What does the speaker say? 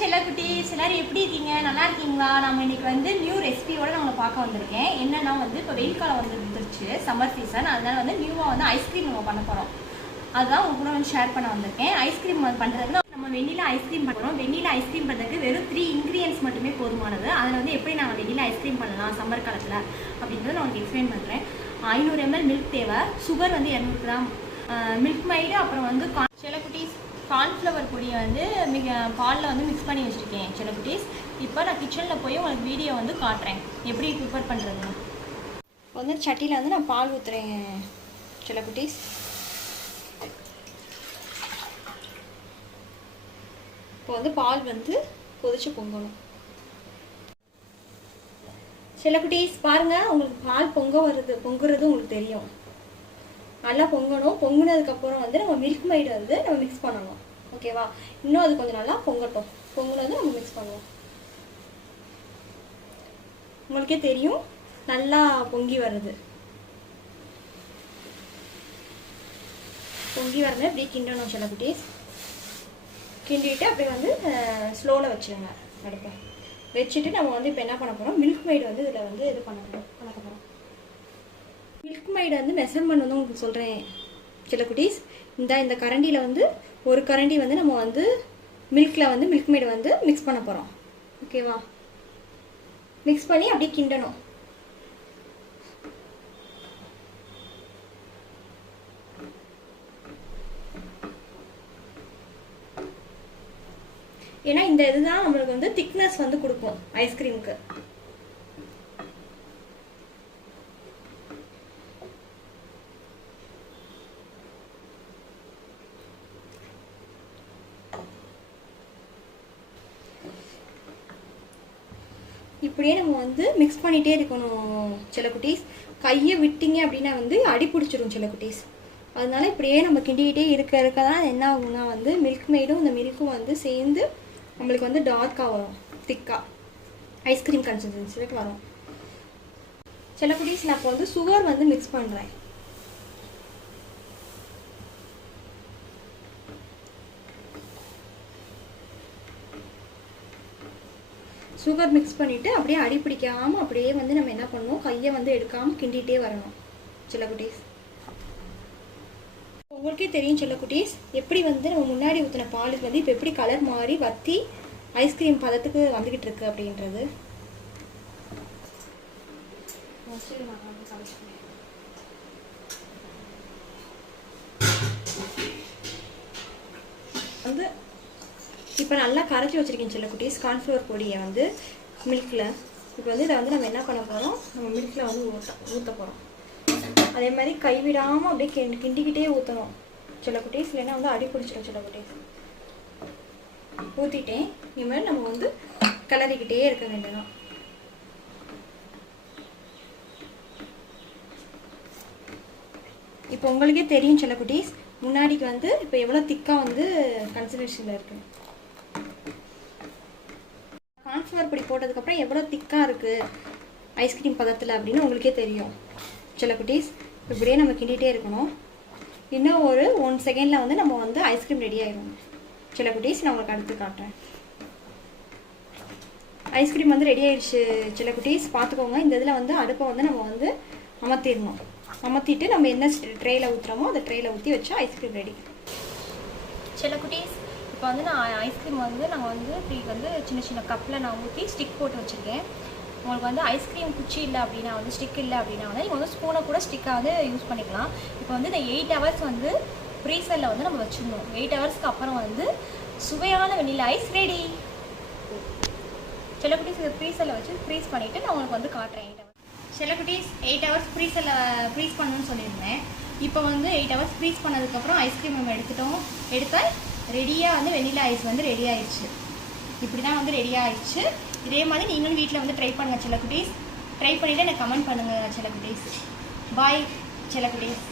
செல்லக்குட்டீஸ் எல்லாரும் எப்படி இருக்கீங்க? நல்லா இருக்கீங்களா? நம்ம இன்னைக்கு வந்து நியூ ரெசிபியோட நான் உங்களை பார்க்க வந்திருக்கேன். என்னன்னா வந்து இப்போ வெயில் காலம் வந்துருச்சு, சம்மர் சீசன். அதனால வந்து நியூவாக வந்து ஐஸ்கிரீம் நம்ம பண்ண போகிறோம். அதுதான் உங்க கூட வந்து ஷேர் பண்ண வந்திருக்கேன். ஐஸ்கிரீம் பண்ணுறதுக்கு நம்ம வெண்ணிலா ஐஸ்கிரீம் பண்ணுறோம். வெண்ணிலா ஐஸ்கிரீம் பண்ணுறதுக்கு வெறும் 3 இன்க்ரீடியன்ஸ் மட்டுமே போதுமானது. அதில் வந்து எப்படி நாங்கள் வெண்ணிலா ஐஸ்கிரீம் பண்ணலாம் சம்மர் காலத்தில் அப்படின்றத நான் உங்களுக்கு எக்ஸ்பிளைன் பண்ணுறேன். 500 ml மில்க் தேவை, சுகர் வந்து 200 கிராம், மில்க் மைடு, அப்புறம் வந்து செல்லக்குட்டீஸ் கார்ன்ஃப்ளவர் பொடியை வந்து பாலில் வந்து மிக்ஸ் பண்ணி வச்சுருக்கேன் செல்லக்குட்டீஸ். இப்போ நான் கிச்சனில் போய் உங்களுக்கு வீடியோ வந்து காட்டுறேன் எப்படி ப்ரிப்பேர் பண்ணுறதுன்னு. இப்போ வந்து சட்டியில் வந்து நான் பால் ஊற்றுறேன் செல்லக்குட்டீஸ். இப்போ வந்து பால் வந்து கொதிச்சு பொங்கணும். செல்லக்குட்டீஸ் பாருங்கள், உங்களுக்கு பால் பொங்குறது உங்களுக்கு தெரியும். நல்லா பொங்கணும். பொங்குனதுக்கப்புறம் வந்து நம்ம மில்க் மைடு வந்து நம்ம மிக்ஸ் பண்ணணும். ஓகேவா? இன்னும் அது கொஞ்சம் நல்லா பொங்கட்டும். பொங்குனது நம்ம மிக்ஸ் பண்ணுவோம். உங்களுக்கே தெரியும் நல்லா பொங்கி வருது. பொங்கி வரது அப்படியே கிண்டணும் செல்லக்குட்டீஸ். கிண்டிட்டு அப்படியே வந்து ஸ்லோவில் வச்சுருங்க. அடுப்பை வச்சுட்டு நம்ம வந்து இப்போ என்ன பண்ண போகிறோம், மில்க் மைடு வந்து இதில் வந்து இது பண்ண போகிறோம். மில்க் மைடு வந்து மெஷர்மெண்ட் வந்து உங்களுக்கு சொல்கிறேன் செல்லக்குட்டீஸ். இந்த கரண்டியில் வந்து ஒரு கரண்டி வந்து நம்ம வந்து மில்கில் வந்து மில்க் மைடு வந்து மிக்ஸ் பண்ண போகிறோம். ஓகேவா? மிக்ஸ் பண்ணி அப்படியே கிண்டணும். ஏன்னா இந்த இதுதான் நம்மளுக்கு வந்து திக்னஸ் வந்து கொடுக்கும் ஐஸ்கிரீமுக்கு. இப்படியே நம்ம வந்து மிக்ஸ் பண்ணிகிட்டே இருக்கணும் செல்லக்குட்டீஸ். கையை விட்டீங்க அப்படின்னா வந்து அடி பிடிச்சிரும் செல்லக்குட்டீஸ். அதனால இப்படியே நம்ம கிண்டிக்கிட்டே இருக்க தான் என்ன ஆகும்னா வந்து மில்க் மைடும் இந்த மில்க்கும் வந்து சேர்ந்து நம்மளுக்கு வந்து டார்க்காக வரும், திக்காக ஐஸ்கிரீம் கன்சிஸ்டன்சிக்கு வரும் செல்லக்குட்டீஸ். நான் இப்போ வந்து சுகர் வந்து மிக்ஸ் பண்ணுறேன். சுகர் மிக்ஸ் பண்ணிவிட்டு அப்படியே அடி பிடிக்காமல் அப்படியே வந்து நம்ம என்ன பண்ணணும், கையை வந்து எடுக்காமல் கிண்டிகிட்டே வரணும் செல்லக்குட்டீஸ். உங்களுக்கே தெரியும் செல்லக்குட்டீஸ், எப்படி வந்து நம்ம முன்னாடி ஊற்றின பாலுக்கு வந்து இப்போ எப்படி கலர் மாறி வற்றி ஐஸ்கிரீம் பதத்துக்கு வந்துக்கிட்டு இருக்கு அப்படின்றது. வந்து இப்போ நல்லா கரைச்சி வச்சுருக்கேன் செல்லக்குட்டீஸ் கார்ன்ஃப்ளவர் பொடியை வந்து மில்கில். இப்போ வந்து இதை வந்து நம்ம என்ன பண்ண போகிறோம், நம்ம மில்கில் வந்து ஊற்ற போகிறோம். அதே மாதிரி கைவிடாமல் அப்படியே கிண்டிக்கிட்டே ஊற்றணும் செல்லக்குட்டீஸ், இல்லைன்னா வந்து அடி பிடிச்சிடும் செல்லக்குட்டீஸ். ஊற்றிட்டேன். இனிமேல் நம்ம வந்து கிளறிக்கிட்டே இருக்க வேண்டியதான். இப்போ உங்களுக்கே தெரியும் செல்லக்குட்டீஸ், முன்னாடிக்கு வந்து இப்போ எவ்வளோ திக்காக வந்து கன்சிஸ்டன்சியில் இருக்குது. கார்ன்ஃப்ளவர் பொடி போட்டதுக்கப்புறம் எவ்வளோ திக்காக இருக்குது ஐஸ்கிரீம் பதத்தில் அப்படின்னு உங்களுக்கே தெரியும் செல்லக்குட்டீஸ். இப்படியே நம்ம கிண்டிகிட்டே இருக்கணும். இன்னும் ஒரு 1 செகண்டில் வந்து நம்ம வந்து ஐஸ்கிரீம் ரெடி ஆகிடும் செல்லக்குட்டீஸ். நான் உங்களுக்கு அடுத்து காட்டுறேன். ஐஸ்கிரீம் வந்து ரெடி ஆகிடுச்சு செல்லக்குட்டீஸ். பார்த்துக்கோங்க, இந்த இதில் வந்து அடுப்பை வந்து நம்ம வந்து அமர்த்திடணும். அமர்த்திட்டு நம்ம என்ன ட்ரேயில் ஊற்றுறோமோ அந்த ட்ரேயில் ஊற்றி வச்சா ஐஸ்கிரீம் ரெடி செல்லக்குட்டீஸ். இப்போ வந்து நான் ஐஸ்கிரீம் வந்து நாங்கள் வந்து இப்படி வந்து சின்ன சின்ன கப்பில் நான் ஊற்றி ஸ்டிக் போட்டு வச்சுருக்கேன். உங்களுக்கு வந்து ஐஸ்கிரீம் குச்சி இல்லை அப்படின்னா வந்து ஸ்டிக் இல்லை அப்படின்னா வந்து நீங்கள் வந்து ஸ்பூனை கூட ஸ்டிக்காக வந்து யூஸ் பண்ணிக்கலாம். இப்போ வந்து இந்த 8 ஹவர்ஸ் வந்து ஃப்ரீசரில் வந்து நம்ம வச்சுருந்தோம். 8 ஹவர்ஸ்க்கு அப்புறம் வந்து சுவையான வெண்ணிலா ஐஸ் ரெடி செல்லக்குட்டீஸ். இதை ஃப்ரீசரில் வச்சு ஃப்ரீஸ் பண்ணிவிட்டு நான் உங்களுக்கு வந்து காட்டுறேன். 8 ஹவர்ஸ் செல்லக்குட்டீஸ் 8 ஹவர்ஸ் ஃப்ரீசரில் ஃப்ரீஸ் பண்ணணும்னு சொல்லியிருந்தேன். இப்போ வந்து 8 ஹவர்ஸ் ஃப்ரீஸ் பண்ணதுக்கப்புறம் ஐஸ்கிரீம் நம்ம எடுத்தால் ரெடியாக வந்து வெண்ணிலா ஐஸ் வந்து ரெடி ஆயிடுச்சு. இப்படி தான் வந்து ரெடி ஆயிடுச்சு. இதே மாதிரி நீங்களும் வீட்டில் வந்து ட்ரை பண்ணுங்கள் செல்லக்குட்டீஸ். ட்ரை பண்ணிவிட்டு எனக்கு கமெண்ட் பண்ணுங்கள் செல்லக்குட்டீஸ். பாய் செல்லக்குட்டீஸ்.